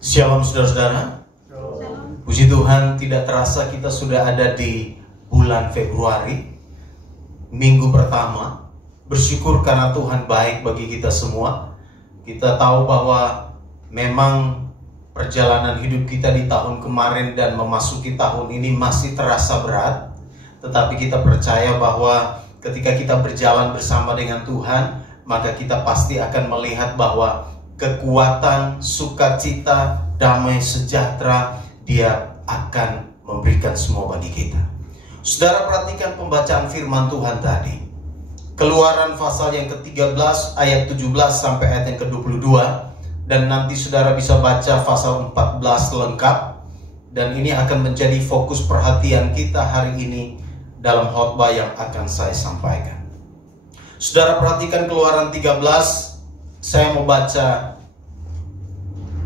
Shalom saudara-saudara. Puji Tuhan, tidak terasa kita sudah ada di bulan Februari, minggu pertama. Bersyukur karena Tuhan baik bagi kita semua. Kita tahu bahwa memang perjalanan hidup kita di tahun kemarin dan memasuki tahun ini masih terasa berat. Tetapi kita percaya bahwa ketika kita berjalan bersama dengan Tuhan, maka kita pasti akan melihat bahwa kekuatan, sukacita, damai, sejahtera Dia akan memberikan semua bagi kita. Saudara, perhatikan pembacaan firman Tuhan tadi. Keluaran pasal yang ke-13 ayat 17 sampai ayat yang ke-22. Dan nanti saudara bisa baca pasal 14 lengkap. Dan ini akan menjadi fokus perhatian kita hari ini dalam khotbah yang akan saya sampaikan. Saudara, perhatikan Keluaran 13. Saya mau baca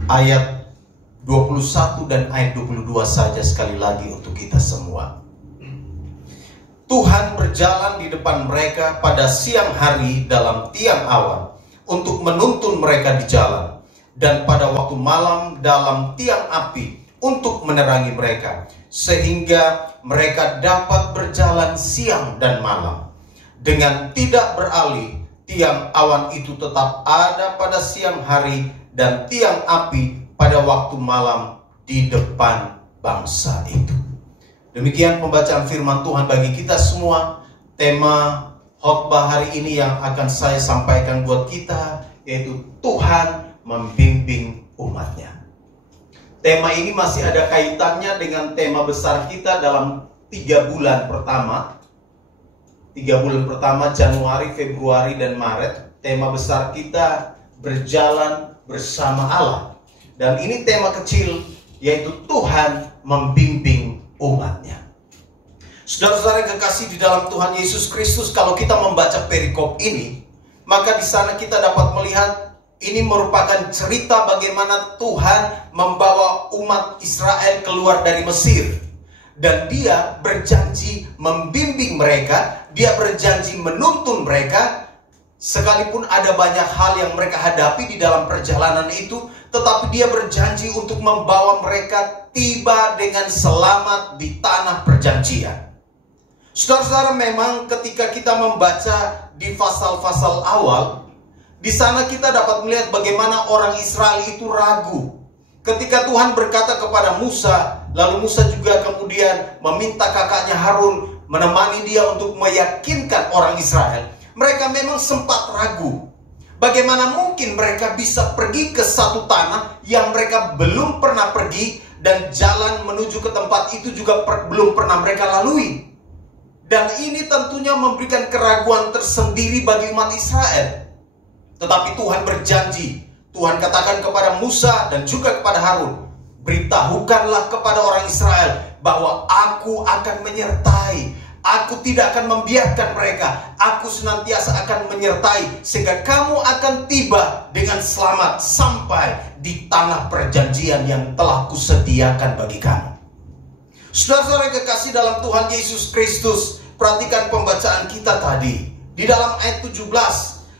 ayat 21 dan ayat 22 saja sekali lagi untuk kita semua. Tuhan berjalan di depan mereka pada siang hari dalam tiang awan untuk menuntun mereka di jalan, dan pada waktu malam dalam tiang api untuk menerangi mereka, sehingga mereka dapat berjalan siang dan malam dengan tidak beralih. Tiang awan itu tetap ada pada siang hari dan tiang api pada waktu malam di depan bangsa itu. Demikian pembacaan firman Tuhan bagi kita semua. Tema khotbah hari ini yang akan saya sampaikan buat kita yaitu Tuhan membimbing umatnya. Tema ini masih ada kaitannya dengan tema besar kita dalam 3 bulan pertama. 3 bulan pertama, Januari, Februari, dan Maret. Tema besar kita berjalan bersama Allah. Dan ini tema kecil, yaitu Tuhan membimbing umatnya. Saudara-saudara yang kekasih di dalam Tuhan Yesus Kristus, kalau kita membaca perikop ini, maka di sana kita dapat melihat ini merupakan cerita bagaimana Tuhan membawa umat Israel keluar dari Mesir. Dan Dia berjanji membimbing mereka, Dia berjanji menuntun mereka. Sekalipun ada banyak hal yang mereka hadapi di dalam perjalanan itu, tetapi Dia berjanji untuk membawa mereka tiba dengan selamat di tanah perjanjian. Saudara-saudara, memang ketika kita membaca di pasal-pasal awal, di sana kita dapat melihat bagaimana orang Israel itu ragu. Ketika Tuhan berkata kepada Musa, lalu Musa juga kemudian meminta kakaknya Harun menemani dia untuk meyakinkan orang Israel. Mereka memang sempat ragu. Bagaimana mungkin mereka bisa pergi ke satu tanah yang mereka belum pernah pergi, dan jalan menuju ke tempat itu juga belum pernah mereka lalui. Dan ini tentunya memberikan keraguan tersendiri bagi umat Israel. Tetapi Tuhan berjanji. Tuhan katakan kepada Musa dan juga kepada Harun, beritahukanlah kepada orang Israel bahwa aku akan menyertai. Aku tidak akan membiarkan mereka. Aku senantiasa akan menyertai sehingga kamu akan tiba dengan selamat sampai di tanah perjanjian yang telah kusediakan bagi kamu. Saudara-saudara kekasih dalam Tuhan Yesus Kristus, perhatikan pembacaan kita tadi. Di dalam ayat 17,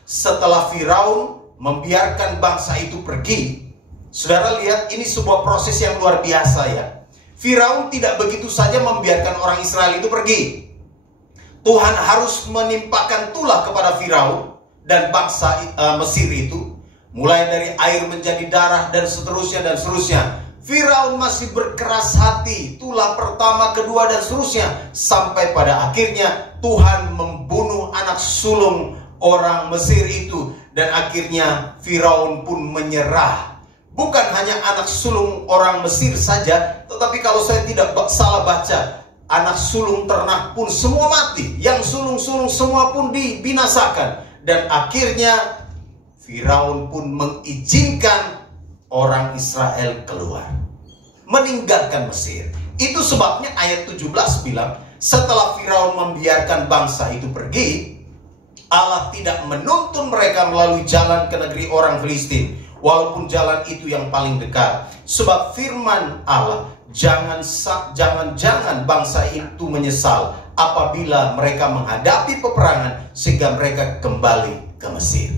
setelah Firaun membiarkan bangsa itu pergi. Saudara lihat, ini sebuah proses yang luar biasa ya. Firaun tidak begitu saja membiarkan orang Israel itu pergi. Tuhan harus menimpakan tulah kepada Firaun dan bangsa Mesir itu. Mulai dari air menjadi darah dan seterusnya dan seterusnya. Firaun masih berkeras hati. Tulah pertama, kedua dan seterusnya. Sampai pada akhirnya Tuhan membunuh anak sulung orang Mesir itu. Dan akhirnya Firaun pun menyerah. Bukan hanya anak sulung orang Mesir saja, tetapi kalau saya tidak salah baca, anak sulung ternak pun semua mati. Yang sulung-sulung semua pun dibinasakan. Dan akhirnya Firaun pun mengizinkan orang Israel keluar, meninggalkan Mesir. Itu sebabnya ayat 17 bilang, setelah Firaun membiarkan bangsa itu pergi, Allah tidak menuntun mereka melalui jalan ke negeri orang Filistin, walaupun jalan itu yang paling dekat. Sebab firman Allah, jangan bangsa itu menyesal apabila mereka menghadapi peperangan sehingga mereka kembali ke Mesir.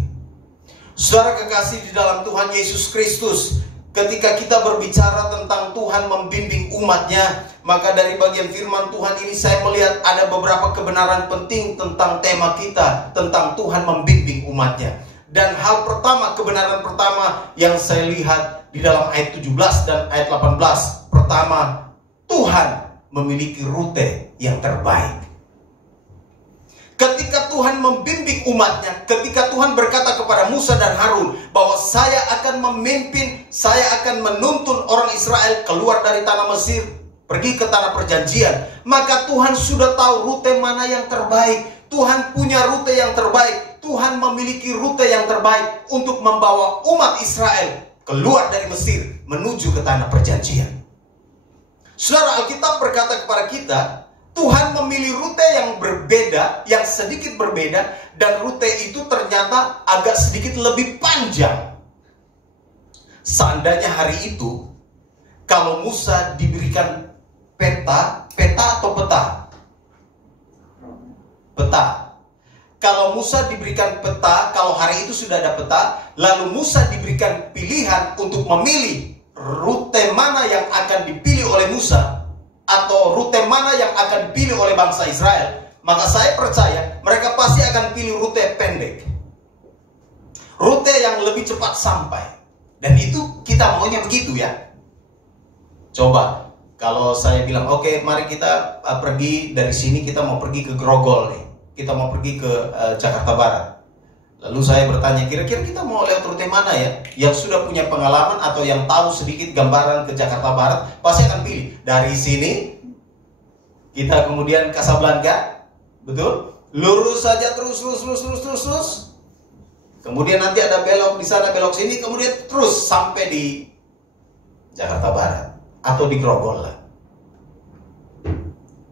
Saudara kekasih di dalam Tuhan Yesus Kristus, Ketika kita berbicara tentang Tuhan membimbing umatnya, maka dari bagian firman Tuhan ini saya melihat ada beberapa kebenaran penting tentang tema kita, tentang Tuhan membimbing umatnya. Dan hal pertama, kebenaran pertama yang saya lihat di dalam ayat 17 dan ayat 18. Pertama, Tuhan memiliki rute yang terbaik. Ketika Tuhan membimbing umatnya, ketika Tuhan berkata kepada Musa dan Harun bahwa saya akan memimpin, saya akan menuntun orang Israel keluar dari tanah Mesir, pergi ke tanah perjanjian, maka Tuhan sudah tahu rute mana yang terbaik. Tuhan punya rute yang terbaik. Tuhan memiliki rute yang terbaik untuk membawa umat Israel keluar dari Mesir menuju ke tanah perjanjian. Saudara, Alkitab berkata kepada kita, Tuhan memilih rute yang berbeda, yang sedikit berbeda, dan rute itu ternyata agak sedikit lebih panjang. Seandainya hari itu, kalau Musa diberikan peta atau peta? Peta. Kalau Musa diberikan peta, kalau hari itu sudah ada peta, lalu Musa diberikan pilihan untuk memilih rute mana yang akan dipilih oleh Musa, atau rute mana yang akan dipilih oleh bangsa Israel, maka saya percaya mereka pasti akan pilih rute pendek, rute yang lebih cepat sampai. Dan itu kita maunya begitu ya. Coba kalau saya bilang, oke, mari kita pergi dari sini, kita mau pergi ke Grogol nih, kita mau pergi ke Jakarta Barat. Lalu saya bertanya, kira-kira kita mau lewat rute mana ya? Yang sudah punya pengalaman atau yang tahu sedikit gambaran ke Jakarta Barat, pasti akan pilih. Dari sini, kita kemudian Casablanca, betul? Lurus saja terus. Kemudian nanti ada belok di sana, belok sini, kemudian terus sampai di Jakarta Barat. Atau di Grogol lah.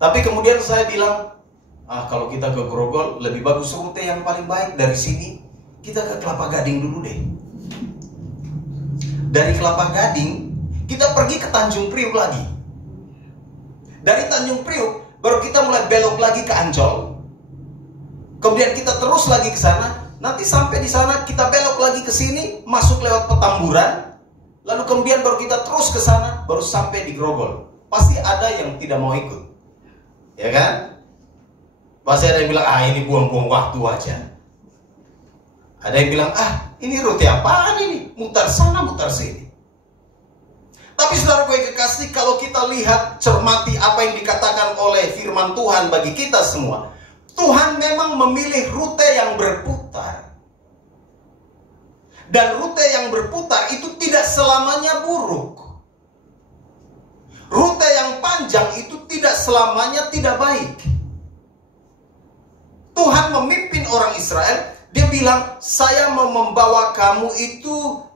Tapi kemudian saya bilang, kalau kita ke Grogol, lebih bagus rute yang paling baik dari sini, kita ke Kelapa Gading dulu deh. Dari Kelapa Gading, kita pergi ke Tanjung Priuk lagi. Dari Tanjung Priuk, baru kita mulai belok lagi ke Ancol. Kemudian kita terus lagi ke sana. Nanti sampai di sana, kita belok lagi ke sini, masuk lewat Petamburan. Lalu kemudian baru kita terus ke sana, baru sampai di Grogol. Pasti ada yang tidak mau ikut. Ya kan? Pasti ada yang bilang, ini buang-buang waktu aja. Ada yang bilang, ini rute apaan ini? Mutar sana, mutar sini. Tapi saudara gue kekasih, kalau kita lihat, cermati apa yang dikatakan oleh firman Tuhan bagi kita semua, Tuhan memang memilih rute yang berputar. Dan rute yang berputar itu tidak selamanya buruk. Rute yang panjang itu tidak selamanya tidak baik. Tuhan memimpin orang Israel, dia bilang, saya mau membawa kamu itu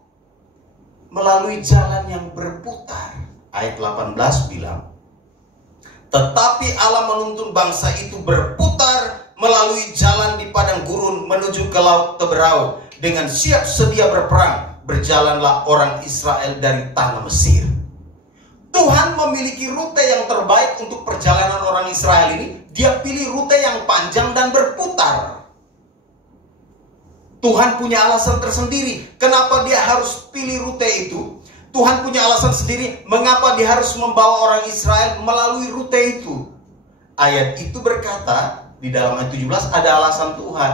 melalui jalan yang berputar. Ayat 18 bilang, tetapi Allah menuntun bangsa itu berputar melalui jalan di padang gurun menuju ke laut Teberau. Dengan siap sedia berperang, berjalanlah orang Israel dari tanah Mesir. Tuhan memiliki rute yang terbaik untuk perjalanan orang Israel ini. Dia pilih rute yang panjang dan berputar. Tuhan punya alasan tersendiri kenapa dia harus pilih rute itu. Tuhan punya alasan sendiri mengapa dia harus membawa orang Israel melalui rute itu. Ayat itu berkata, di dalam ayat 17 ada alasan Tuhan.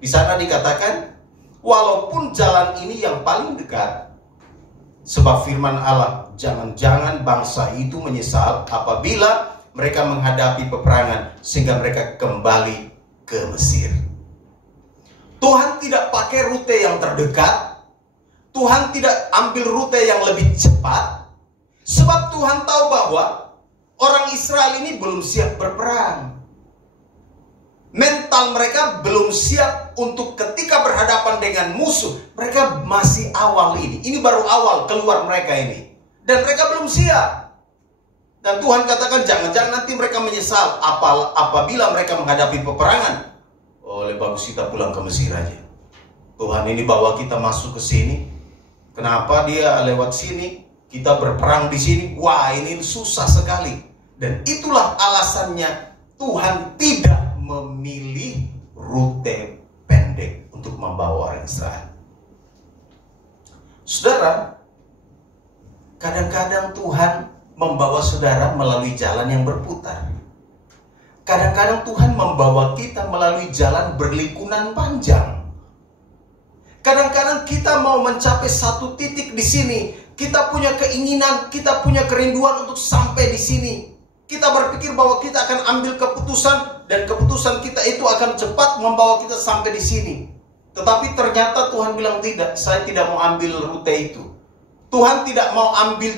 Di sana dikatakan, walaupun jalan ini yang paling dekat, sebab firman Allah, jangan-jangan bangsa itu menyesal apabila mereka menghadapi peperangan sehingga mereka kembali ke Mesir. Tuhan tidak pakai rute yang terdekat. Tuhan tidak ambil rute yang lebih cepat. Sebab Tuhan tahu bahwa orang Israel ini belum siap berperang. Mental mereka belum siap untuk ketika berhadapan dengan musuh. Mereka masih awal ini. Ini baru awal keluar mereka ini. Dan mereka belum siap. Dan Tuhan katakan jangan-jangan nanti mereka menyesal apabila mereka menghadapi peperangan. Oleh bagus kita pulang ke Mesir aja. Tuhan ini bawa kita masuk ke sini. Kenapa dia lewat sini? Kita berperang di sini. Wah, ini susah sekali. Dan itulah alasannya Tuhan tidak memilih rute pendek untuk membawa orang Israel. Saudara, Kadang-kadang Tuhan membawa saudara melalui jalan yang berputar. Kadang-kadang Tuhan membawa kita melalui jalan berlikunan panjang. Kadang-kadang kita mau mencapai satu titik di sini. Kita punya keinginan, kita punya kerinduan untuk sampai di sini. Kita berpikir bahwa kita akan ambil keputusan, dan keputusan kita itu akan cepat membawa kita sampai di sini. Tetapi ternyata Tuhan bilang tidak, saya tidak mau ambil rute itu. Tuhan tidak mau ambil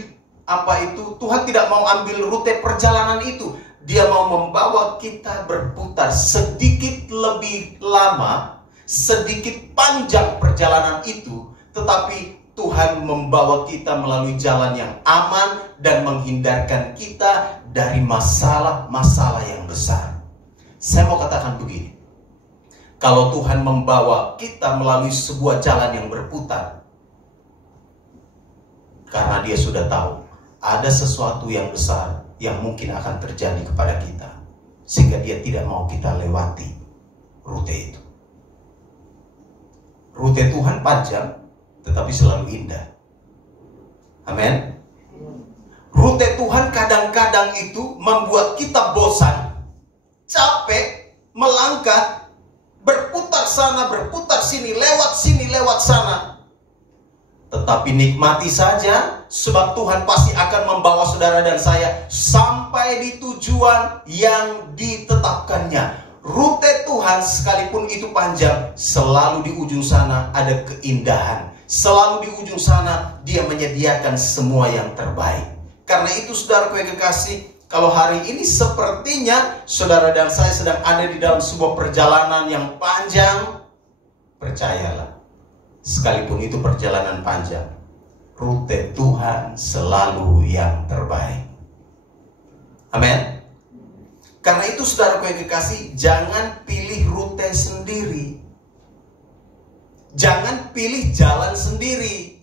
Tuhan tidak mau ambil rute perjalanan itu. Dia mau membawa kita berputar sedikit lebih lama, sedikit panjang perjalanan itu, tetapi Tuhan membawa kita melalui jalan yang aman dan menghindarkan kita dari masalah-masalah yang besar. Saya mau katakan begini, kalau Tuhan membawa kita melalui sebuah jalan yang berputar, karena Dia sudah tahu ada sesuatu yang besar yang mungkin akan terjadi kepada kita, sehingga Dia tidak mau kita lewati rute itu. Rute Tuhan panjang, tetapi selalu indah. Amin. Rute Tuhan kadang-kadang itu membuat kita bosan, capek, melangkah, berputar sana, berputar sini, lewat sana. Tetapi nikmati saja, sebab Tuhan pasti akan membawa saudara dan saya sampai di tujuan yang ditetapkannya. Rute Tuhan sekalipun itu panjang, selalu di ujung sana ada keindahan. Selalu di ujung sana Dia menyediakan semua yang terbaik. Karena itu saudaraku yang kekasih, kalau hari ini sepertinya saudara dan saya sedang ada di dalam sebuah perjalanan yang panjang, percayalah, sekalipun itu perjalanan panjang, rute Tuhan selalu yang terbaik. Amin. Karena itu saudaraku yang kekasih, jangan pilih rute sendiri. Jangan pilih jalan sendiri.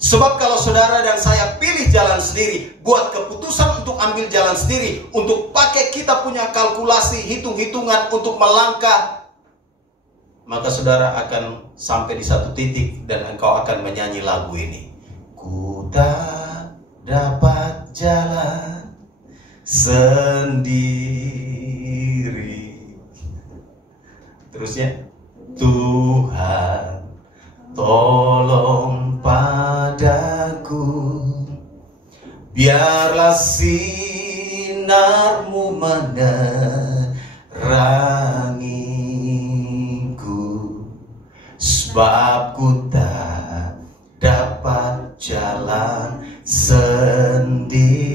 Sebab kalau saudara dan saya pilih jalan sendiri, buat keputusan untuk ambil jalan sendiri, untuk pakai kita punya kalkulasi, hitung-hitungan untuk melangkah, maka saudara akan sampai di satu titik dan engkau akan menyanyi lagu ini. Ku tak dapat jalan sendiri. Terusnya, Tuhan tolong padaku, biarlah sinarmu menerangiku, sebab ku tak dapat jalan sendiri.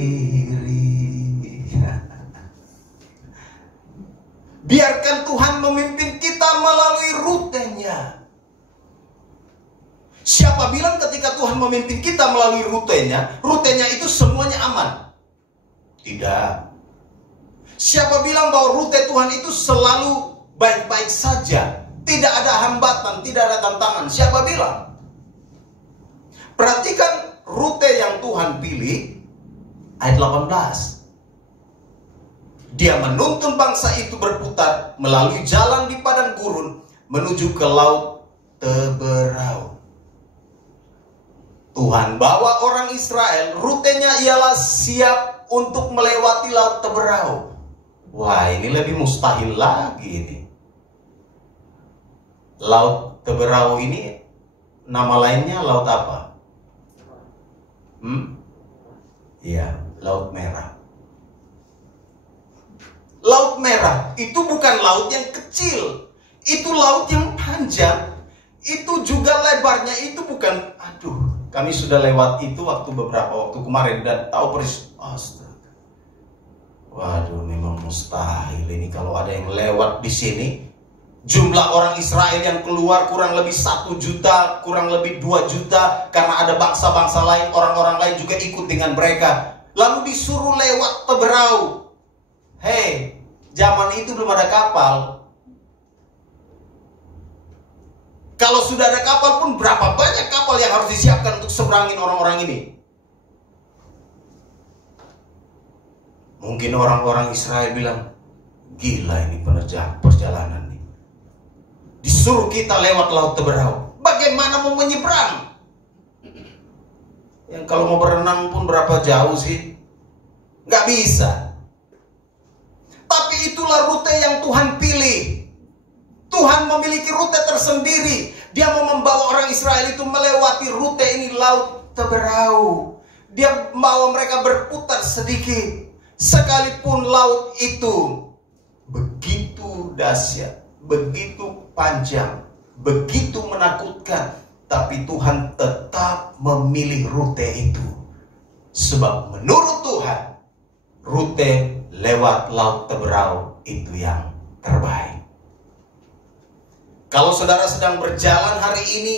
Biarkan Tuhan memimpin kita melalui rutenya. Siapa bilang ketika Tuhan memimpin kita melalui rutenya itu semuanya aman? Tidak. Siapa bilang bahwa rute Tuhan itu selalu baik-baik saja? Tidak ada hambatan, tidak ada tantangan. Siapa bilang? Perhatikan rute yang Tuhan pilih, ayat 18. Dia menuntun bangsa itu berputar melalui jalan di padang gurun menuju ke laut Teberau. Tuhan bawa orang Israel, rutenya ialah siap untuk melewati laut Teberau. Wah, ini lebih mustahil lagi ini. Laut Teberau ini nama lainnya laut apa? Iya, Laut Merah. Laut Merah itu bukan laut yang kecil, itu laut yang panjang. Itu juga lebarnya itu bukan, kami sudah lewat itu beberapa waktu kemarin dan tahu persis. Astaga. Waduh, memang mustahil ini kalau ada yang lewat di sini. Jumlah orang Israel yang keluar kurang lebih 1 juta, kurang lebih 2 juta, karena ada bangsa-bangsa lain, orang-orang lain juga ikut dengan mereka. Lalu disuruh lewat Teberau. Hei, zaman itu belum ada kapal. Kalau sudah ada kapal pun, berapa banyak kapal yang harus disiapkan untuk seberangin orang-orang ini? Mungkin orang-orang Israel bilang, gila ini perjalanan ini. Disuruh kita lewat laut Teberau. Bagaimana mau menyeberang? Yang kalau mau berenang pun berapa jauh sih? Nggak bisa. Tapi itulah rute yang Tuhan pilih. Tuhan memiliki rute tersendiri. Dia mau membawa orang Israel itu melewati rute ini, laut Teberau. Dia mau mereka berputar sedikit. Sekalipun laut itu begitu dahsyat, begitu panjang, begitu menakutkan, tapi Tuhan tetap memilih rute itu. Sebab menurut Tuhan, rute lewat laut Teberau itu yang terbaik. Kalau saudara sedang berjalan hari ini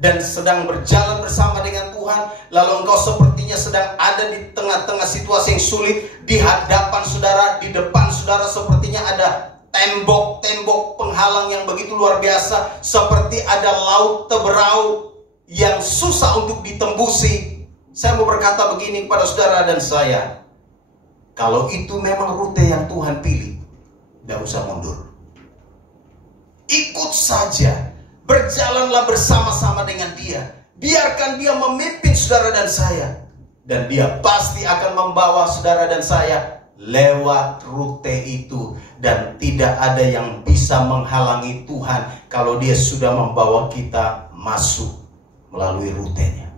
dan sedang berjalan bersama dengan Tuhan, lalu engkau sepertinya sedang ada di tengah-tengah situasi yang sulit, di hadapan saudara, di depan saudara sepertinya ada tembok-tembok penghalang yang begitu luar biasa, seperti ada laut Teberau yang susah untuk ditembusi. Saya mau berkata begini kepada saudara dan saya, kalau itu memang rute yang Tuhan pilih, tidak usah mundur. Ikut saja, berjalanlah bersama-sama dengan Dia. Biarkan Dia memimpin saudara dan saya, dan Dia pasti akan membawa saudara dan saya lewat rute itu. Dan tidak ada yang bisa menghalangi Tuhan kalau Dia sudah membawa kita masuk melalui rutenya.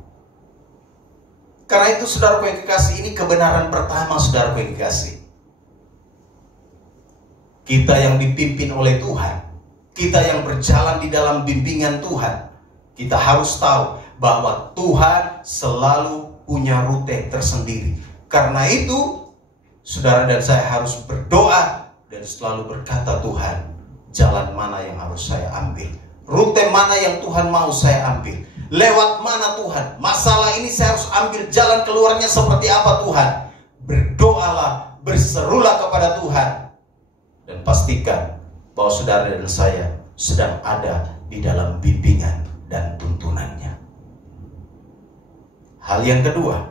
Karena itu saudaraku yang kekasih, ini kebenaran pertama saudaraku yang kekasih. Kita yang dipimpin oleh Tuhan, kita yang berjalan di dalam bimbingan Tuhan, kita harus tahu bahwa Tuhan selalu punya rute tersendiri. Karena itu saudara dan saya harus berdoa dan selalu berkata, Tuhan, jalan mana yang harus saya ambil? Rute mana yang Tuhan mau saya ambil? Lewat mana Tuhan? Masalah ini saya harus ambil jalan keluarnya seperti apa Tuhan? Berdoalah, berserulah kepada Tuhan. Dan pastikan bahwa saudara dan saya sedang ada di dalam bimbingan dan tuntunannya. Hal yang kedua,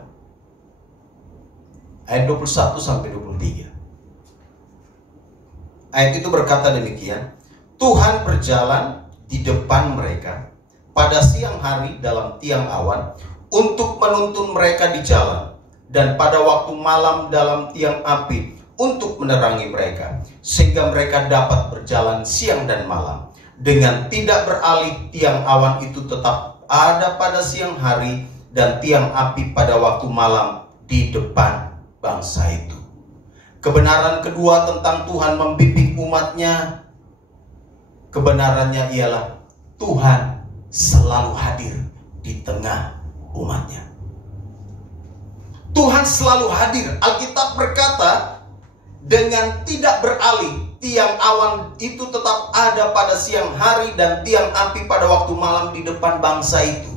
ayat 21-23. Ayat itu berkata demikian, Tuhan berjalan di depan mereka pada siang hari dalam tiang awan untuk menuntun mereka di jalan, dan pada waktu malam dalam tiang api untuk menerangi mereka, sehingga mereka dapat berjalan siang dan malam. Dengan tidak beralih, tiang awan itu tetap ada pada siang hari dan tiang api pada waktu malam di depan bangsa itu. Kebenaran kedua tentang Tuhan membimbing umatnya, kebenarannya ialah Tuhan selalu hadir di tengah umatnya. Tuhan selalu hadir. Alkitab berkata, dengan tidak beralih, tiang awan itu tetap ada pada siang hari dan tiang api pada waktu malam di depan bangsa itu.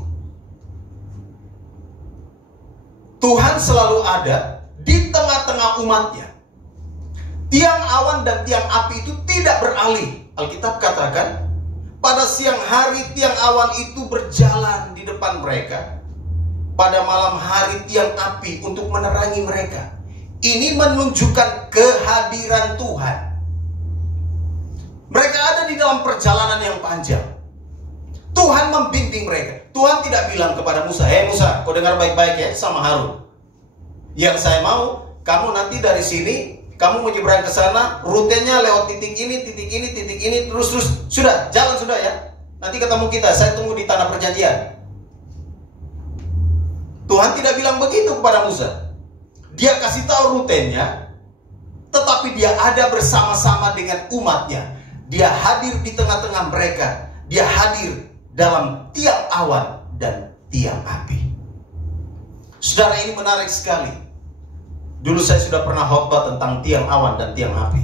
Tuhan selalu ada di tengah-tengah umatnya. Tiang awan dan tiang api itu tidak beralih. Alkitab katakan, pada siang hari tiang awan itu berjalan di depan mereka, pada malam hari tiang api untuk menerangi mereka. Ini menunjukkan kehadiran Tuhan. Mereka ada di dalam perjalanan yang panjang. Tuhan membimbing mereka. Tuhan tidak bilang kepada Musa, "Hei Musa, kau dengar baik-baik ya sama Harun. Yang saya mau, kamu nanti dari sini, kamu menyeberang ke sana, rutenya lewat titik ini, terus sudah, jalan sudah ya. Nanti ketemu kita, saya tunggu di tanah perjanjian." Tuhan tidak bilang begitu kepada Musa. Dia kasih tahu rutenya, tetapi dia ada bersama-sama dengan umatnya. Dia hadir di tengah-tengah mereka. Dia hadir dalam tiang awan dan tiang api. Saudara, ini menarik sekali. Dulu saya sudah pernah khotbah tentang tiang awan dan tiang api.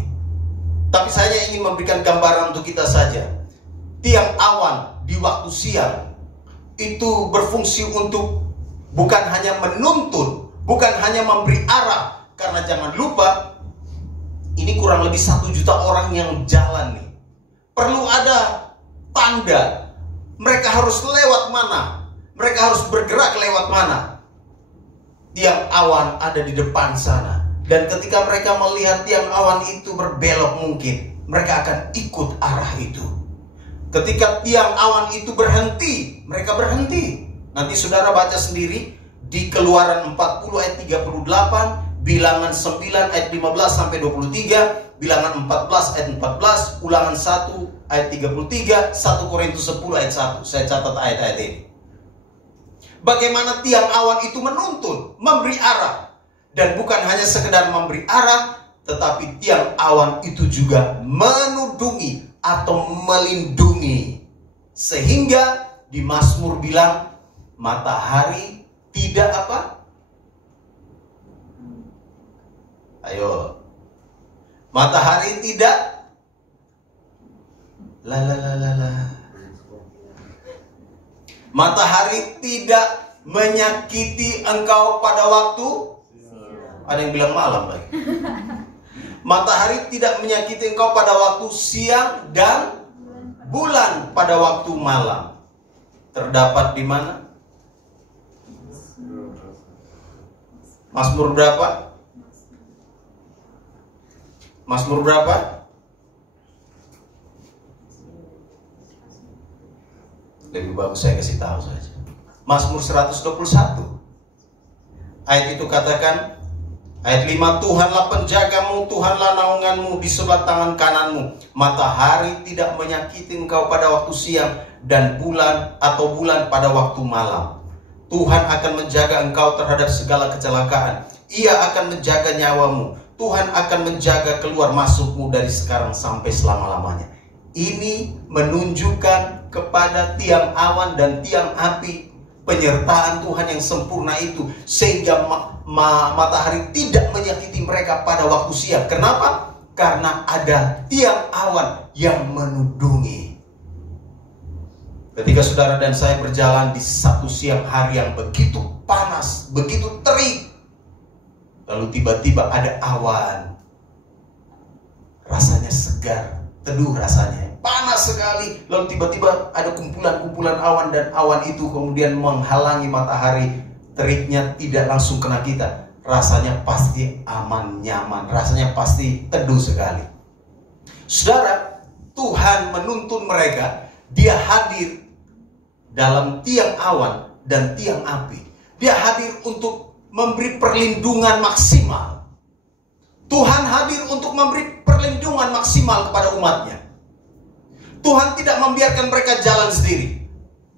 Tapi saya ingin memberikan gambaran untuk kita saja. Tiang awan di waktu siang itu berfungsi untuk bukan hanya menuntun, bukan hanya memberi arah. Karena jangan lupa, ini kurang lebih 1 juta orang yang jalan nih. Perlu ada tanda. Mereka harus lewat mana? Mereka harus bergerak lewat mana? Tiang awan ada di depan sana. Dan ketika mereka melihat tiang awan itu berbelok mungkin, mereka akan ikut arah itu. Ketika tiang awan itu berhenti, mereka berhenti. Nanti saudara baca sendiri, di Keluaran 40 ayat 38, Bilangan 9 ayat 15 sampai 23, Bilangan 14 ayat 14, Ulangan 1 ayat 33, 1 Korintus 10 ayat 1. Saya catat ayat-ayat ini. Bagaimana tiang awan itu menuntun, memberi arah. Dan bukan hanya sekedar memberi arah, tetapi tiang awan itu juga menudungi atau melindungi. Sehingga di Mazmur bilang, matahari tidak apa? Ayo. Matahari tidak matahari tidak menyakiti engkau pada waktu. Ada yang bilang malam lagi. Matahari tidak menyakiti engkau pada waktu siang dan bulan pada waktu malam. Terdapat di mana? Mazmur berapa? Mazmur berapa? Lebih bagus saya kasih tahu saja. Mazmur 121. Ayat itu katakan, ayat 5, Tuhanlah penjagamu, Tuhanlah naunganmu di sebelah tangan kananmu. Matahari tidak menyakiti engkau pada waktu siang dan bulan atau bulan pada waktu malam. Tuhan akan menjaga engkau terhadap segala kecelakaan. Ia akan menjaga nyawamu. Tuhan akan menjaga keluar masukmu dari sekarang sampai selama-lamanya. Ini menunjukkan kepada tiang awan dan tiang api penyertaan Tuhan yang sempurna itu, sehingga matahari tidak menyakiti mereka pada waktu siang. Kenapa? Karena ada tiang awan yang menudungi. Ketika saudara dan saya berjalan di satu siang hari yang begitu panas, begitu terik, lalu tiba-tiba ada awan, rasanya segar, teduh rasanya, panas sekali. Lalu tiba-tiba ada kumpulan-kumpulan awan, dan awan itu kemudian menghalangi matahari. Teriknya tidak langsung kena kita. Rasanya pasti aman, nyaman, rasanya pasti teduh sekali. Saudara, Tuhan menuntun mereka. Dia hadir dalam tiang awan dan tiang api. Dia hadir untuk memberi perlindungan maksimal. Tuhan hadir untuk memberi perlindungan maksimal kepada umatnya. Tuhan tidak membiarkan mereka jalan sendiri.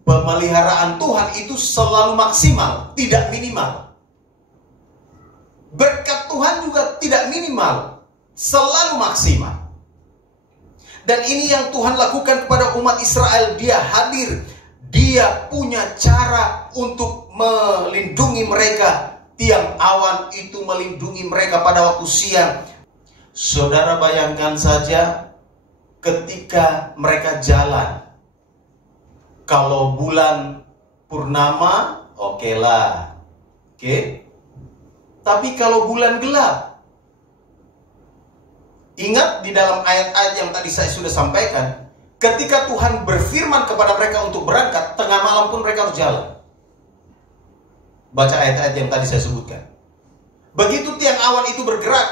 Pemeliharaan Tuhan itu selalu maksimal, tidak minimal. Berkat Tuhan juga tidak minimal, selalu maksimal. Dan ini yang Tuhan lakukan kepada umat Israel. Dia hadir, dia punya cara untuk melindungi mereka. Tiang awan itu melindungi mereka pada waktu siang. Saudara bayangkan saja ketika mereka jalan. Kalau bulan purnama, oke lah. Oke. Tapi kalau bulan gelap, ingat di dalam ayat-ayat yang tadi saya sudah sampaikan, ketika Tuhan berfirman kepada mereka untuk berangkat, tengah malam pun mereka harus jalan. Baca ayat-ayat yang tadi saya sebutkan. Begitu tiang awan itu bergerak,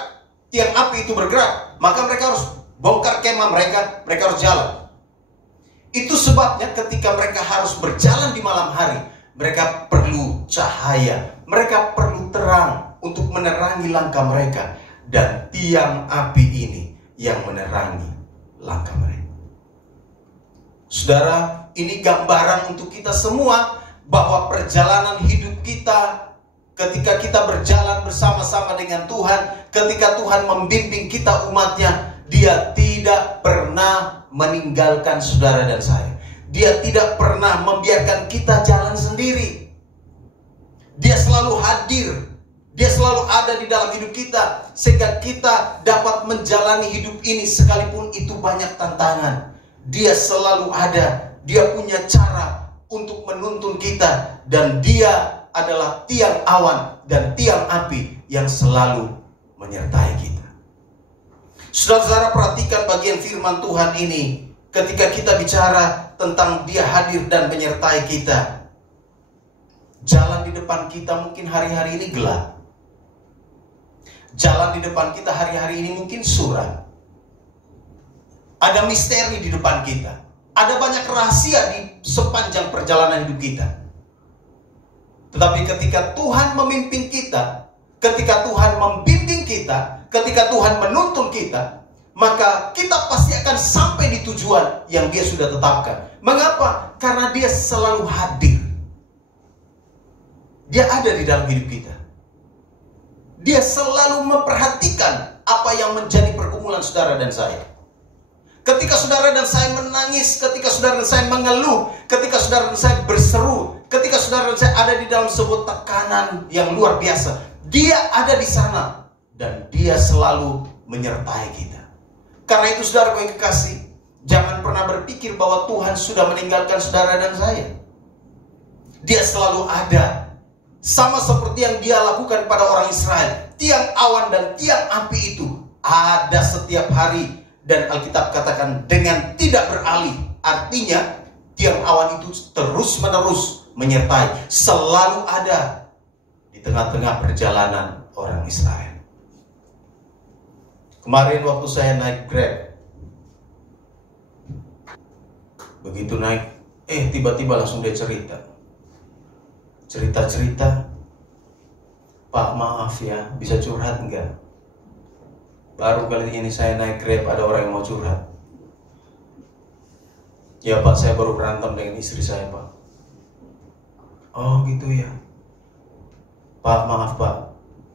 tiang api itu bergerak, maka mereka harus bongkar kemah mereka harus jalan. Itu sebabnya ketika mereka harus berjalan di malam hari, mereka perlu cahaya, mereka perlu terang untuk menerangi langkah mereka. Dan tiang api ini yang menerangi langkah mereka. Saudara, ini gambaran untuk kita semua bahwa perjalanan hidup kita, ketika kita berjalan bersama-sama dengan Tuhan, ketika Tuhan membimbing kita umatnya, Dia tidak pernah meninggalkan saudara dan saya. Dia tidak pernah membiarkan kita jalan sendiri. Dia selalu hadir. Dia selalu ada di dalam hidup kita, sehingga kita dapat menjalani hidup ini sekalipun itu banyak tantangan. Dia selalu ada. Dia punya cara untuk menuntun kita. Dan dia adalah tiang awan dan tiang api yang selalu menyertai kita. Saudara-saudara, perhatikan bagian firman Tuhan ini. Ketika kita bicara tentang Dia hadir dan menyertai kita, jalan di depan kita mungkin hari-hari ini gelap. Jalan di depan kita hari-hari ini mungkin suram. Ada misteri di depan kita. Ada banyak rahasia di sepanjang perjalanan hidup kita. Tetapi ketika Tuhan memimpin kita, ketika Tuhan membimbing kita, ketika Tuhan menuntun kita, maka kita pasti akan sampai di tujuan yang Dia sudah tetapkan. Mengapa? Karena Dia selalu hadir. Dia ada di dalam hidup kita. Dia selalu memperhatikan apa yang menjadi pergumulan saudara dan saya. Ketika saudara dan saya menangis, ketika saudara dan saya mengeluh, ketika saudara dan saya berseru, ketika saudara dan saya ada di dalam sebuah tekanan yang luar biasa, Dia ada di sana dan Dia selalu menyertai kita. Karena itu saudara yang kekasih, jangan pernah berpikir bahwa Tuhan sudah meninggalkan saudara dan saya. Dia selalu ada. Sama seperti yang Dia lakukan pada orang Israel. Tiang awan dan tiang api itu ada setiap hari. Dan Alkitab katakan dengan tidak beralih. Artinya tiang awan itu terus menerus menyertai. Selalu ada di tengah-tengah perjalanan orang Israel. Kemarin waktu saya naik Grab, begitu naik, tiba-tiba langsung dia cerita, Pak maaf ya, bisa curhat enggak? Baru kali ini saya naik Grab, ada orang yang mau curhat. Ya Pak, saya baru berantem dengan istri saya Pak. Oh gitu ya. Pak maaf Pak,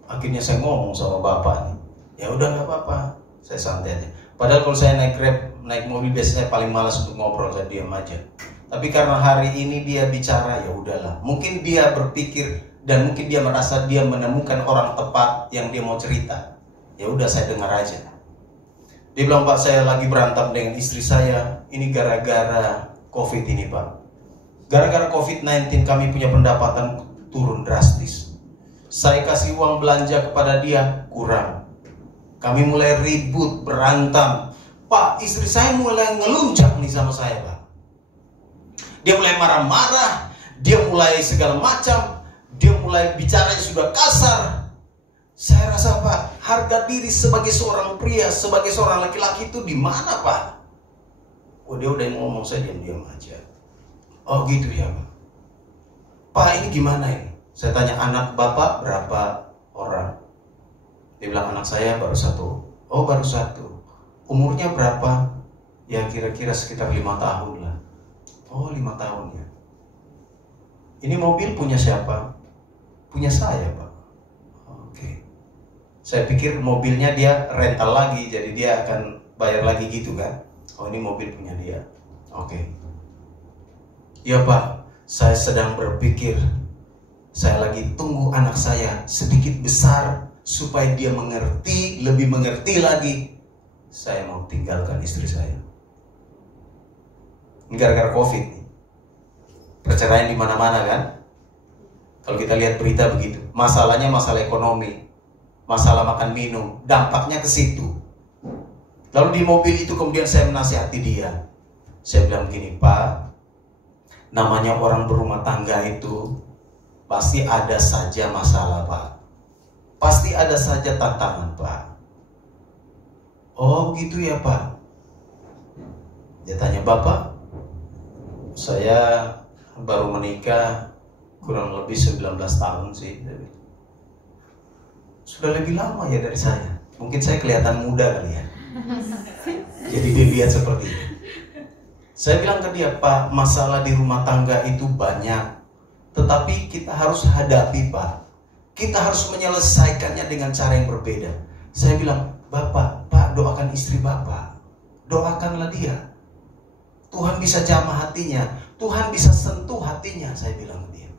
akhirnya saya ngomong sama Bapak nih. Ya udah nggak apa-apa, saya santai aja. Padahal kalau saya naik Grab, naik mobil biasanya paling malas untuk ngobrol, saya diam aja. Tapi karena hari ini dia bicara, ya udahlah. Mungkin dia berpikir dan mungkin dia merasa dia menemukan orang tepat yang dia mau cerita. Ya udah saya dengar aja. Dia bilang, Pak saya lagi berantem dengan istri saya. Ini gara-gara COVID ini Pak. Gara-gara COVID-19 kami punya pendapatan turun drastis. Saya kasih uang belanja kepada dia, kurang. Kami mulai ribut, berantem. Pak, istri saya mulai ngelunjak nih sama saya Pak. Dia mulai marah-marah. Dia mulai segala macam. Dia mulai bicaranya sudah kasar. Saya rasa Pak, harga diri sebagai seorang pria, sebagai seorang laki-laki itu di mana Pak? Oh dia udah ngomong, saya diam-diam aja. Oh gitu ya Pak. Pak ini gimana ini? Saya tanya, anak Bapak berapa orang? Dia bilang anak saya baru 1. Oh baru 1. Umurnya berapa? Ya kira-kira sekitar 5 tahun lah. Oh 5 tahun ya. Ini mobil punya siapa? Punya saya Pak. Oke. Saya pikir mobilnya dia rental lagi, jadi dia akan bayar lagi gitu kan. Oh ini mobil punya dia. Oke. Ya Pak, saya sedang berpikir, saya lagi tunggu anak saya sedikit besar supaya dia mengerti, lebih mengerti lagi. Saya mau tinggalkan istri saya. Gara-gara COVID nih. Perceraian di mana-mana kan. Kalau kita lihat berita begitu, masalahnya masalah ekonomi. Masalah makan minum, dampaknya ke situ. Lalu di mobil itu kemudian saya menasihati dia. Saya bilang begini, Pak, namanya orang berumah tangga itu pasti ada saja masalah Pak. Pasti ada saja tantangan Pak. Oh gitu ya Pak. Dia tanya, Bapak, saya baru menikah kurang lebih 19 tahun sih. Sudah lebih lama ya dari saya. Mungkin saya kelihatan muda kali ya. Jadi dilihat seperti itu. Saya bilang ke dia, Pak, masalah di rumah tangga itu banyak. Tetapi kita harus hadapi Pak. Kita harus menyelesaikannya dengan cara yang berbeda. Saya bilang, Bapak, Pak doakan istri Bapak. Doakanlah dia. Tuhan bisa jamah hatinya. Tuhan bisa sentuh hatinya, saya bilang ke dia.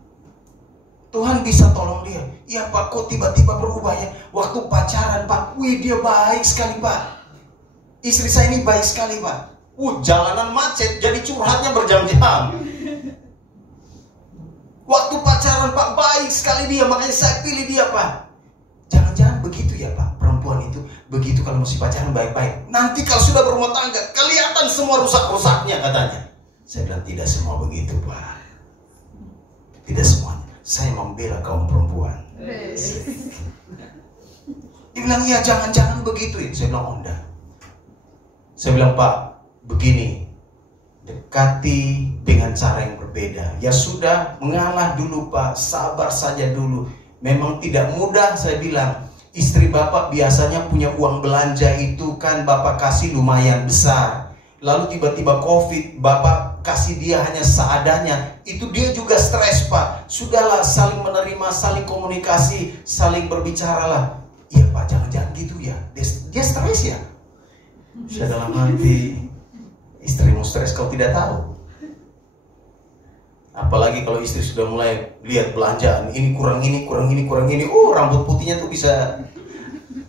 Tuhan bisa tolong dia. Ya Pak, kok tiba-tiba berubah ya? Waktu pacaran Pak, wih dia baik sekali Pak. Istri saya ini baik sekali Pak. Jalanan macet, jadi curhatnya berjam-jam. Waktu pacaran Pak, baik sekali dia, makanya saya pilih dia Pak. Jangan-jangan begitu ya Pak, perempuan itu begitu kalau masih pacaran baik-baik. Nanti kalau sudah berumah tangga, kelihatan semua rusak-rusaknya katanya. Saya bilang tidak semua begitu Pak. Tidak semuanya. Saya membela kaum perempuan. Dia bilang, ya jangan-jangan begitu. Saya bilang, oh enggak. Saya bilang, Pak, begini. Dekati dengan cara yang berbeda. berbeda. Ya sudah, mengalah dulu Pak, sabar saja dulu. Memang tidak mudah, saya bilang. Istri Bapak biasanya punya uang belanja itu kan Bapak kasih lumayan besar. Lalu tiba-tiba COVID, Bapak kasih dia hanya seadanya. Itu dia juga stres Pak. Sudahlah, saling menerima, saling komunikasi, saling berbicaralah. Iya Pak, jangan gitu ya. Dia stres ya. Saya dalam hati, istrimu stres kau tidak tahu. Apalagi kalau istri sudah mulai lihat belanjaan, ini kurang ini, kurang ini, kurang ini. Oh, rambut putihnya tuh bisa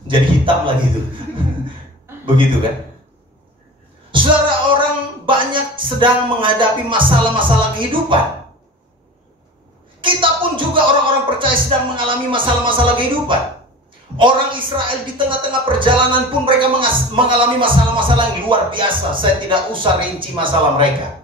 jadi hitam lagi tuh. Begitu kan? Saudara, orang banyak sedang menghadapi masalah-masalah kehidupan. Kita pun juga orang-orang percaya sedang mengalami masalah-masalah kehidupan. Orang Israel di tengah-tengah perjalanan pun mereka mengalami masalah-masalah yang luar biasa. Saya tidak usah rinci masalah mereka.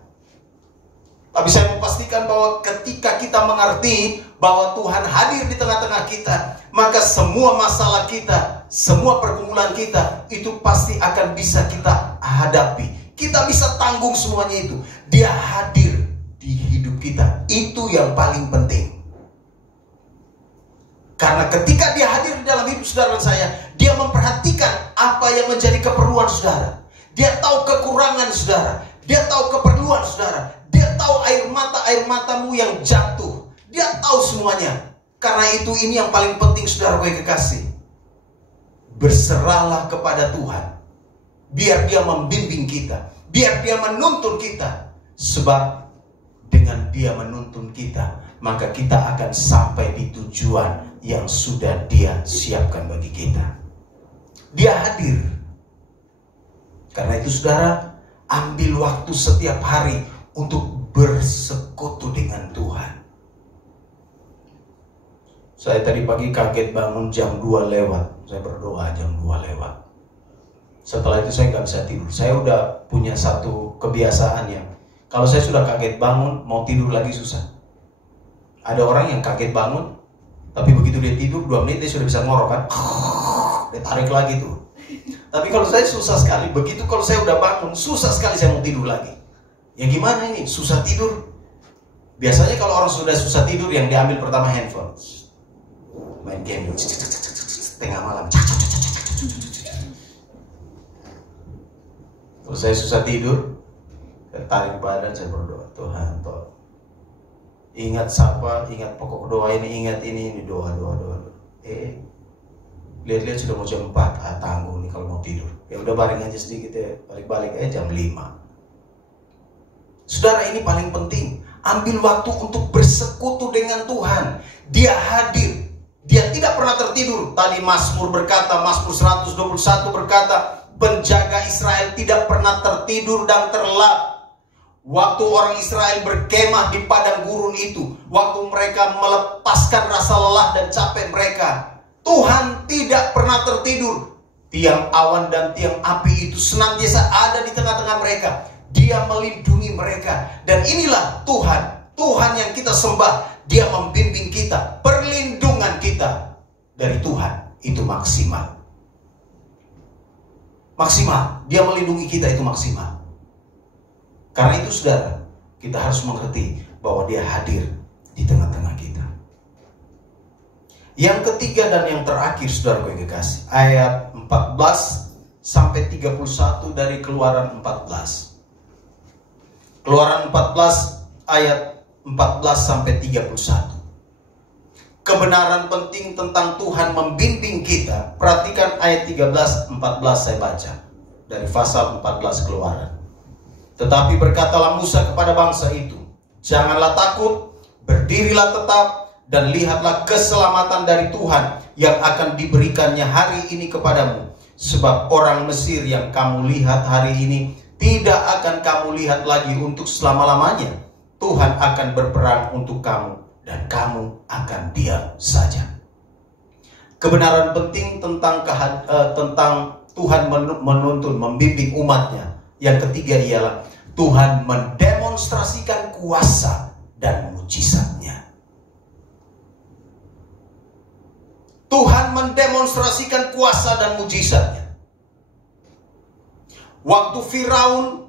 Tapi saya memastikan bahwa ketika kita mengerti bahwa Tuhan hadir di tengah-tengah kita, maka semua masalah kita, semua pergumulan kita, itu pasti akan bisa kita hadapi. Kita bisa tanggung semuanya itu. Dia hadir di hidup kita. Itu yang paling penting. Karena ketika dia hadir di dalam hidup saudara dan saya, dia memperhatikan apa yang menjadi keperluan saudara. Dia tahu kekurangan saudara. Dia tahu keperluan saudara. Dia tahu air matamu yang jatuh. Dia tahu semuanya. Karena itu ini yang paling penting saudara gue kekasih. Berserahlah kepada Tuhan. Biar dia membimbing kita. Biar dia menuntun kita. Sebab dengan dia menuntun kita, maka kita akan sampai di tujuan yang sudah dia siapkan bagi kita. Dia hadir. Karena itu saudara, ambil waktu setiap hari untuk bersekutu dengan Tuhan. Saya tadi pagi kaget bangun jam 2 lewat. Saya berdoa jam 2 lewat. Setelah itu saya nggak bisa tidur. Saya udah punya satu kebiasaan yang kalau saya sudah kaget bangun, mau tidur lagi susah. Ada orang yang kaget bangun, tapi begitu dia tidur 2 menit dia sudah bisa ngorok kan. Dia tarik lagi tuh. Tapi kalau saya susah sekali. Begitu kalau saya udah bangun, susah sekali saya mau tidur lagi. Ya gimana ini? Susah tidur. Biasanya kalau orang sudah susah tidur, yang diambil pertama handphone. Main game tengah malam. Kalau saya susah tidur, saya tarik badan, saya berdoa, Tuhan, tolong. Ingat siapa, ingat pokok doa ini, ingat ini doa. Lihat-lihat sudah mau jam 4, tanggung nih kalau mau tidur. Ya udah baring aja sedikit ya, balik-balik jam 5. Saudara, ini paling penting. Ambil waktu untuk bersekutu dengan Tuhan. Dia hadir. Dia tidak pernah tertidur. Tadi Mazmur berkata, Mazmur 121 berkata, penjaga Israel tidak pernah tertidur dan terlelap. Waktu orang Israel berkemah di padang gurun itu, waktu mereka melepaskan rasa lelah dan capek mereka, Tuhan tidak pernah tertidur. Tiang awan dan tiang api itu senantiasa ada di tengah-tengah mereka. Dia melindungi mereka. Dan inilah Tuhan yang kita sembah. Dia membimbing kita. Perlindungan kita dari Tuhan itu maksimal. Maksimal. Dia melindungi kita itu maksimal. Karena itu saudara, kita harus mengerti bahwa dia hadir di tengah-tengah kita. Yang ketiga dan yang terakhir saudara yang kekasih, ayat 14 sampai 31 dari Keluaran 14. Keluaran 14 ayat 14 sampai 31. Kebenaran penting tentang Tuhan membimbing kita. Perhatikan ayat 13, 14 saya baca. Dari pasal 14 Keluaran. Tetapi berkatalah Musa kepada bangsa itu, janganlah takut, berdirilah tetap, dan lihatlah keselamatan dari Tuhan yang akan diberikannya hari ini kepadamu. Sebab orang Mesir yang kamu lihat hari ini, tidak akan kamu lihat lagi untuk selama-lamanya. Tuhan akan berperang untuk kamu, dan kamu akan diam saja. Kebenaran penting tentang Tuhan menuntun, membimbing umatnya. Yang ketiga ialah Tuhan mendemonstrasikan kuasa dan mujizatnya. Tuhan mendemonstrasikan kuasa dan mujizatnya. Waktu Firaun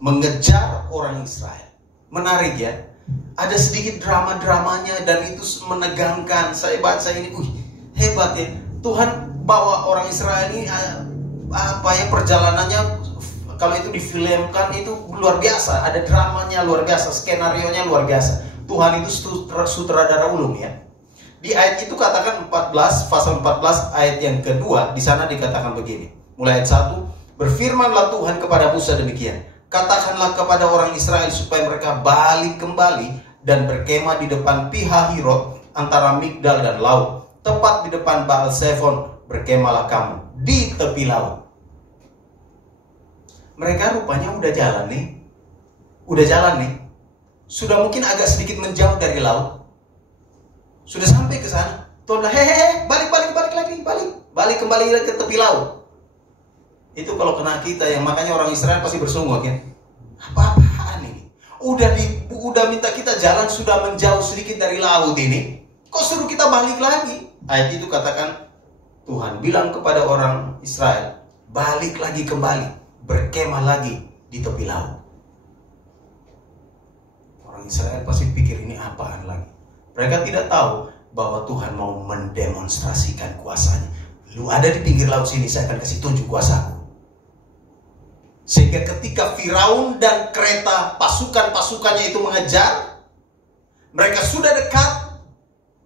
mengejar orang Israel, Menarik ya. Ada sedikit drama-dramanya dan itu menegangkan. Saya baca ini, hebat ya. Tuhan bawa orang Israel ini perjalanannya, kalau itu difilmkan itu luar biasa. Ada dramanya luar biasa, skenarionya luar biasa. Tuhan itu sutradara ulung ya. Di ayat itu katakan 14, pasal 14 ayat yang kedua, di sana dikatakan begini. Mulai ayat 1, berfirmanlah Tuhan kepada Musa demikian. Katakanlah kepada orang Israel supaya mereka balik kembali dan berkemah di depan Pihahirot antara Migdal dan laut. Tepat di depan Baal Zephon berkemahlah kamu di tepi laut. Mereka rupanya udah jalan nih. Sudah mungkin agak sedikit menjauh dari laut. Sudah sampai ke sana. Tuhan bilang, balik kembali ke tepi laut. Itu kalau kena kita, yang makanya orang Israel pasti bersungguh kan. Apa-apaan ini? Udah minta kita jalan, sudah menjauh sedikit dari laut ini. Kok suruh kita balik lagi? Ayat itu katakan, Tuhan bilang kepada orang Israel, balik lagi kembali, berkemah lagi di tepi laut. Orang Israel pasti pikir ini apaan lagi. Mereka tidak tahu bahwa Tuhan mau mendemonstrasikan kuasanya. Lu ada di pinggir laut sini, saya akan kasih tunjuk kuasaku. Sehingga ketika Firaun dan kereta pasukan-pasukannya itu mengejar, mereka sudah dekat.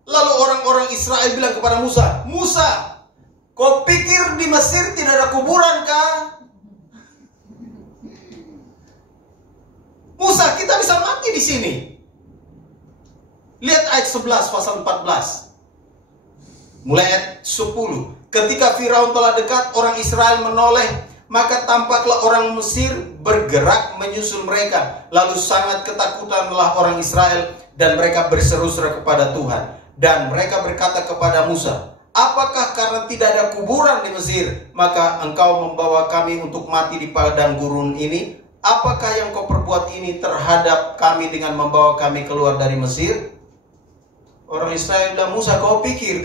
Lalu orang-orang Israel bilang kepada Musa, Musa, kau pikir di Mesir tidak ada kuburan kah? Musa, kita bisa mati di sini. Lihat ayat 11 pasal 14. Mulai ayat 10. Ketika Firaun telah dekat, orang Israel menoleh, maka tampaklah orang Mesir bergerak menyusul mereka. Lalu sangat ketakutanlah orang Israel dan mereka berseru-seru kepada Tuhan. Dan mereka berkata kepada Musa, apakah karena tidak ada kuburan di Mesir, maka engkau membawa kami untuk mati di padang gurun ini? Apakah yang kau perbuat ini terhadap kami dengan membawa kami keluar dari Mesir? Orang Israel bilang, Musa, kau pikir.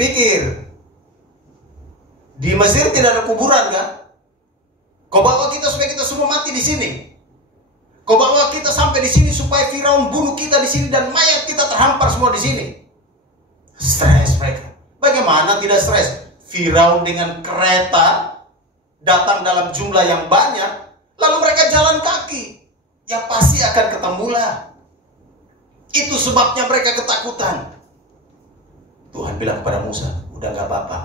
Di Mesir tidak ada kuburan kan? Kau bawa kita supaya kita semua mati di sini. Kau bawa kita sampai di sini supaya Firaun bunuh kita di sini dan mayat kita terhampar semua di sini. Stres mereka. Bagaimana tidak stres? Firaun dengan kereta datang dalam jumlah yang banyak, lalu mereka jalan kaki. Ya pasti akan ketemulah. Itu sebabnya mereka ketakutan. Tuhan bilang kepada Musa, udah gak apa-apa.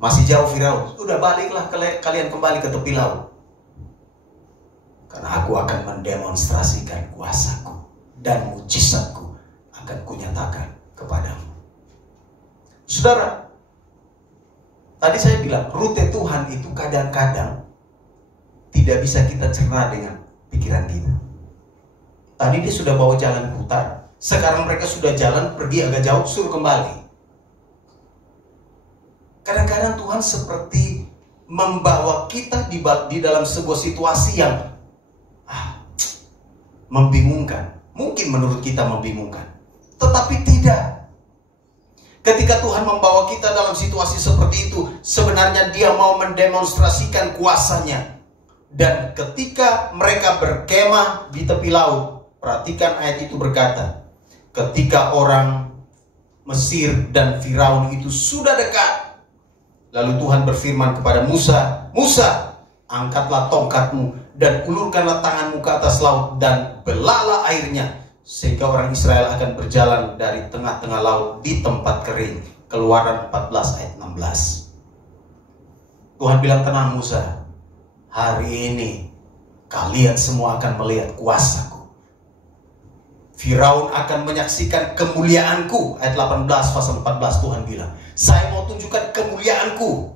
Masih jauh Firaun, udah baliklah kalian kembali ke tepi laut. Karena aku akan mendemonstrasikan kuasaku dan mujizatku akan kunyatakan kepadamu. Saudara, tadi saya bilang rute Tuhan itu kadang-kadang tidak bisa kita cerna dengan pikiran kita. Tadi dia sudah bawa jalan putar, sekarang mereka sudah jalan pergi agak jauh, suruh kembali. Kadang-kadang Tuhan seperti membawa kita di dalam sebuah situasi yang membingungkan. Mungkin menurut kita membingungkan, tetapi tidak. Ketika Tuhan membawa kita dalam situasi seperti itu, sebenarnya Dia mau mendemonstrasikan kuasanya. Dan ketika mereka berkemah di tepi laut, perhatikan ayat itu berkata, ketika orang Mesir dan Firaun itu sudah dekat, lalu Tuhan berfirman kepada Musa, Musa, angkatlah tongkatmu dan ulurkanlah tanganmu ke atas laut dan belahlah airnya, sehingga orang Israel akan berjalan dari tengah-tengah laut di tempat kering. Keluaran 14 ayat 16. Tuhan bilang, tenang Musa, hari ini kalian semua akan melihat kuasaku. Firaun akan menyaksikan kemuliaanku. Ayat 18 pasal 14 Tuhan bilang, saya mau tunjukkan kemuliaanku.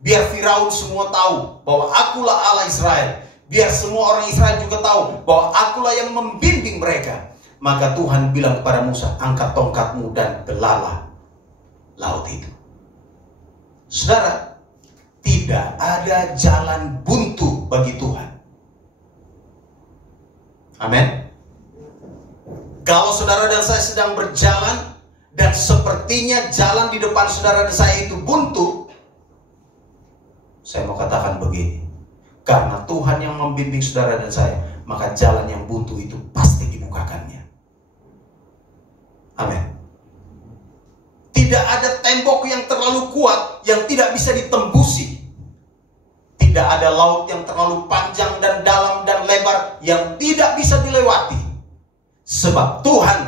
Biar Firaun semua tahu bahwa akulah Allah Israel. Biar semua orang Israel juga tahu bahwa akulah yang membimbing mereka. Maka Tuhan bilang kepada Musa, angkat tongkatmu dan belahlah laut itu. Saudara, tidak ada jalan buntu bagi Tuhan. Amin. Kalau saudara dan saya sedang berjalan dan sepertinya jalan di depan saudara dan saya itu buntu, saya mau katakan begini, karena Tuhan yang membimbing saudara dan saya, maka jalan yang buntu itu pasti dibukakannya. Amin. Tidak ada tembok yang terlalu kuat yang tidak bisa ditembusi. Tidak ada laut yang terlalu panjang dan dalam dan lebar yang tidak bisa dilewati. Sebab Tuhan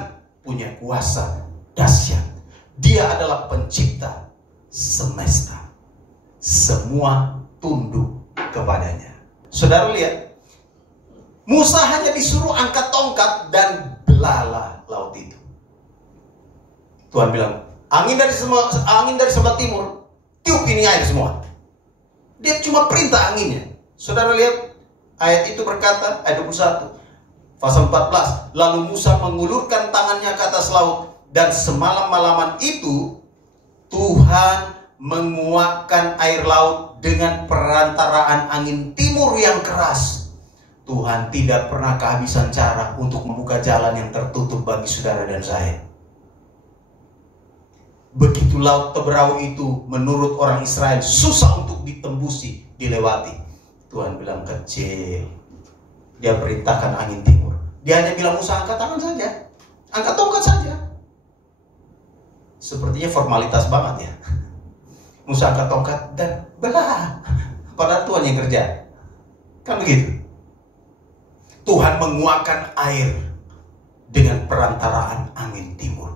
punya kuasa dahsyat. Dia adalah pencipta semesta. Semua tunduk kepadanya. Saudara lihat, Musa hanya disuruh angkat tongkat dan belalah laut itu. Tuhan bilang, angin dari sebelah timur, tiup ini air semua. Dia cuma perintah anginnya. Saudara lihat, ayat itu berkata, ayat 21, pasal 14, lalu Musa mengulurkan tangannya ke atas laut, dan semalam-malaman itu Tuhan menguakkan air laut dengan perantaraan angin timur yang keras. Tuhan tidak pernah kehabisan cara untuk membuka jalan yang tertutup bagi saudara dan saya. Begitu laut Teberau itu menurut orang Israel susah untuk ditembusi, dilewati, Tuhan bilang kecil. Dia perintahkan angin timur. Dia hanya bilang, Musa angkat tangan saja, angkat tongkat saja. Sepertinya formalitas banget ya. Musa angkat tongkat dan belah. Padahal Tuhan yang kerja. Kan begitu. Tuhan menguakkan air dengan perantaraan angin timur.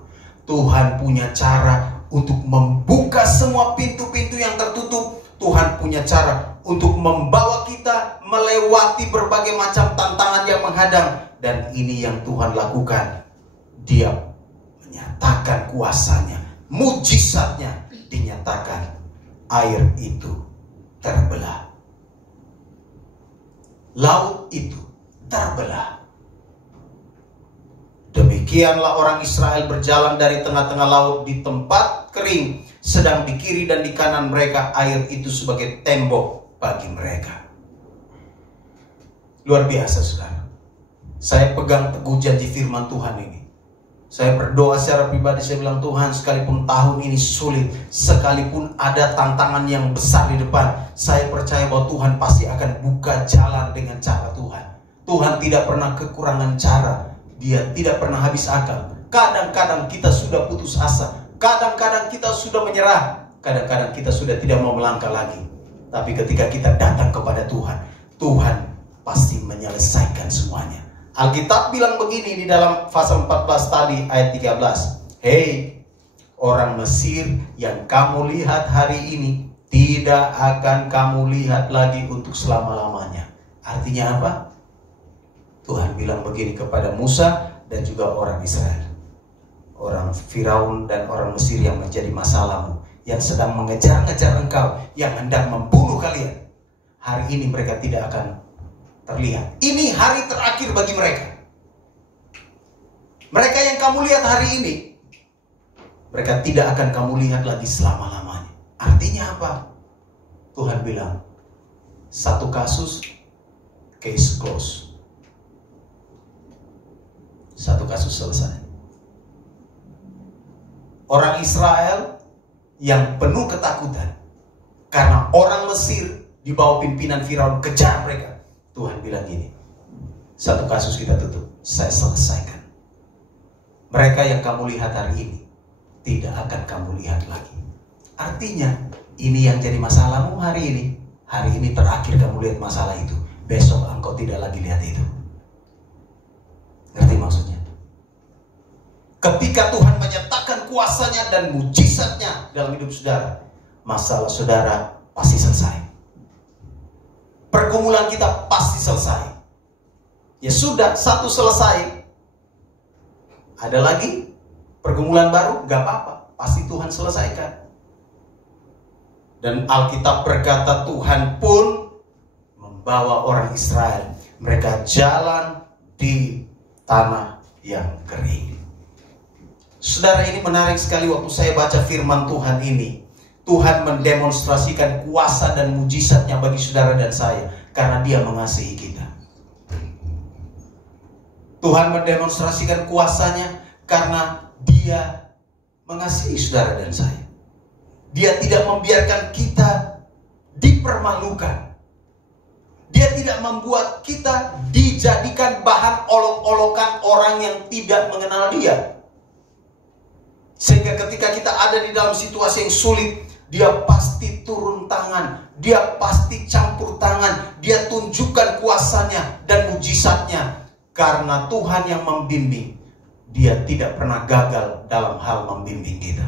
Tuhan punya cara untuk membuka semua pintu-pintu yang tertutup. Tuhan punya cara untuk membawa kita melewati berbagai macam tantangan yang menghadang. Dan ini yang Tuhan lakukan. Dia menyatakan kuasanya, mujizatnya dinyatakan. Air itu terbelah. Laut itu terbelah. Demikianlah orang Israel berjalan dari tengah-tengah laut di tempat kering, sedang di kiri dan di kanan mereka air itu sebagai tembok bagi mereka. Luar biasa, saudara. Saya pegang teguh janji firman Tuhan ini. Saya berdoa secara pribadi, saya bilang, Tuhan, sekalipun tahun ini sulit, sekalipun ada tantangan yang besar di depan, saya percaya bahwa Tuhan pasti akan buka jalan dengan cara Tuhan. Tuhan tidak pernah kekurangan cara. Dia tidak pernah habis akal. Kadang-kadang kita sudah putus asa. Kadang-kadang kita sudah menyerah. Kadang-kadang kita sudah tidak mau melangkah lagi. Tapi ketika kita datang kepada Tuhan, Tuhan pasti menyelesaikan semuanya. Alkitab bilang begini di dalam pasal 14 tadi ayat 13. Hei orang Mesir yang kamu lihat hari ini, tidak akan kamu lihat lagi untuk selama-lamanya. Artinya apa? Tuhan bilang begini kepada Musa dan juga orang Israel. Orang Firaun dan orang Mesir yang menjadi masalahmu, yang sedang mengejar-ngejar engkau, yang hendak membunuh kalian. Hari ini mereka tidak akan terlihat. Ini hari terakhir bagi mereka. Mereka yang kamu lihat hari ini, mereka tidak akan kamu lihat lagi selama-lamanya. Artinya apa? Tuhan bilang, satu kasus, case close. Satu kasus selesai. Orang Israel yang penuh ketakutan karena orang Mesir di bawah pimpinan Firaun kejar mereka. Tuhan bilang gini, satu kasus kita tutup, saya selesaikan. Mereka yang kamu lihat hari ini, tidak akan kamu lihat lagi. Artinya, ini yang jadi masalahmu hari ini. Hari ini terakhir kamu lihat masalah itu. Besok engkau tidak lagi lihat itu. Ngerti maksudnya? Ketika Tuhan menyatakan kuasanya dan mujizatnya dalam hidup saudara, masalah saudara pasti selesai. Pergumulan kita pasti selesai. Ya sudah, satu selesai. Ada lagi pergumulan baru, gak apa-apa, pasti Tuhan selesaikan. Dan Alkitab berkata Tuhan pun membawa orang Israel. Mereka jalan di tanah yang kering. Saudara, ini menarik sekali waktu saya baca firman Tuhan ini. Tuhan mendemonstrasikan kuasa dan mujizatnya bagi saudara dan saya karena Dia mengasihi kita. Tuhan mendemonstrasikan kuasanya karena Dia mengasihi saudara dan saya. Dia tidak membiarkan kita dipermalukan. Dia tidak membuat kita dijadikan bahan olok-olokan orang yang tidak mengenal Dia. Sehingga ketika kita ada di dalam situasi yang sulit, Dia pasti turun tangan, Dia pasti campur tangan, Dia tunjukkan kuasanya dan mujizatnya. Karena Tuhan yang membimbing, Dia tidak pernah gagal dalam hal membimbing kita.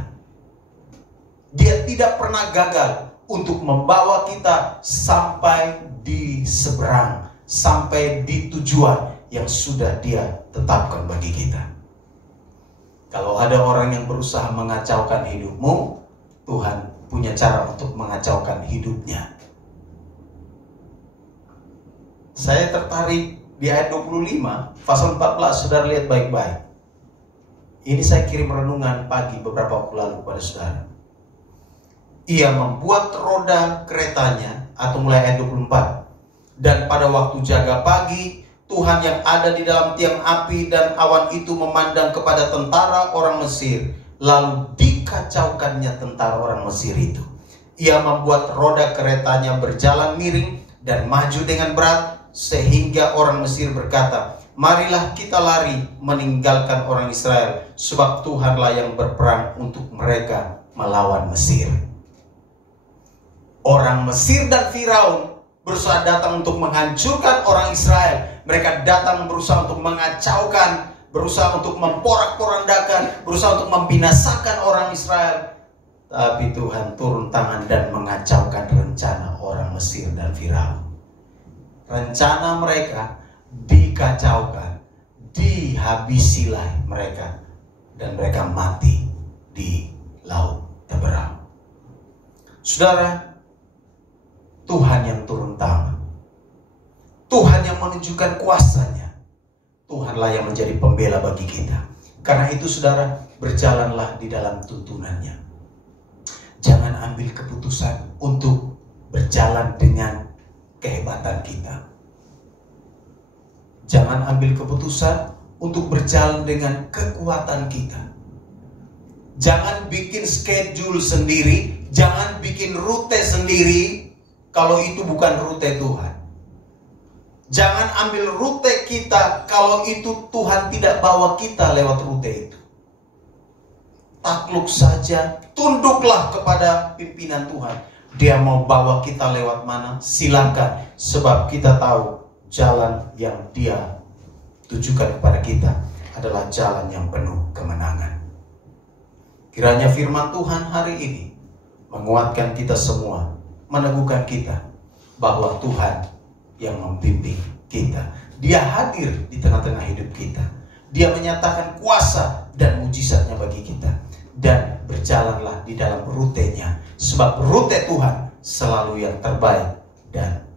Dia tidak pernah gagal untuk membawa kita sampai di seberang, sampai di tujuan yang sudah Dia tetapkan bagi kita. Kalau ada orang yang berusaha mengacaukan hidupmu, Tuhan punya cara untuk mengacaukan hidupnya. Saya tertarik di ayat 25, pasal 14, saudara lihat baik-baik. Ini saya kirim renungan pagi beberapa waktu lalu kepada saudara. Ia membuat roda keretanya, atau mulai ayat 24. Dan pada waktu jaga pagi, Tuhan yang ada di dalam tiang api dan awan itu memandang kepada tentara orang Mesir, lalu dikacaukannya tentara orang Mesir itu. Ia membuat roda keretanya berjalan miring dan maju dengan berat, sehingga orang Mesir berkata, marilah kita lari meninggalkan orang Israel, sebab Tuhanlah yang berperang untuk mereka melawan Mesir. Orang Mesir dan Firaun berusaha datang untuk menghancurkan orang Israel. Mereka datang berusaha untuk mengacaukan, berusaha untuk memporak-porandakan, berusaha untuk membinasakan orang Israel. Tapi Tuhan turun tangan dan mengacaukan rencana orang Mesir dan Firaun. Rencana mereka dikacaukan, dihabisilah mereka, dan mereka mati di laut terbelah. Saudara, Tuhan yang turun tangan, Tuhan yang menunjukkan kuasanya, Tuhanlah yang menjadi pembela bagi kita. Karena itu saudara, berjalanlah di dalam tuntunannya. Jangan ambil keputusan untuk berjalan dengan kehebatan kita. Jangan ambil keputusan untuk berjalan dengan kekuatan kita. Jangan bikin schedule sendiri, jangan bikin rute sendiri kalau itu bukan rute Tuhan. Jangan ambil rute kita kalau itu Tuhan tidak bawa kita lewat rute itu. Takluk saja, tunduklah kepada pimpinan Tuhan. Dia mau bawa kita lewat mana, silakan. Sebab kita tahu jalan yang Dia tujukan kepada kita adalah jalan yang penuh kemenangan. Kiranya firman Tuhan hari ini menguatkan kita semua, meneguhkan kita bahwa Tuhan yang membimbing kita. Dia hadir di tengah-tengah hidup kita. Dia menyatakan kuasa dan mujizatnya bagi kita. Dan berjalanlah di dalam rutenya. Sebab rute Tuhan selalu yang terbaik dan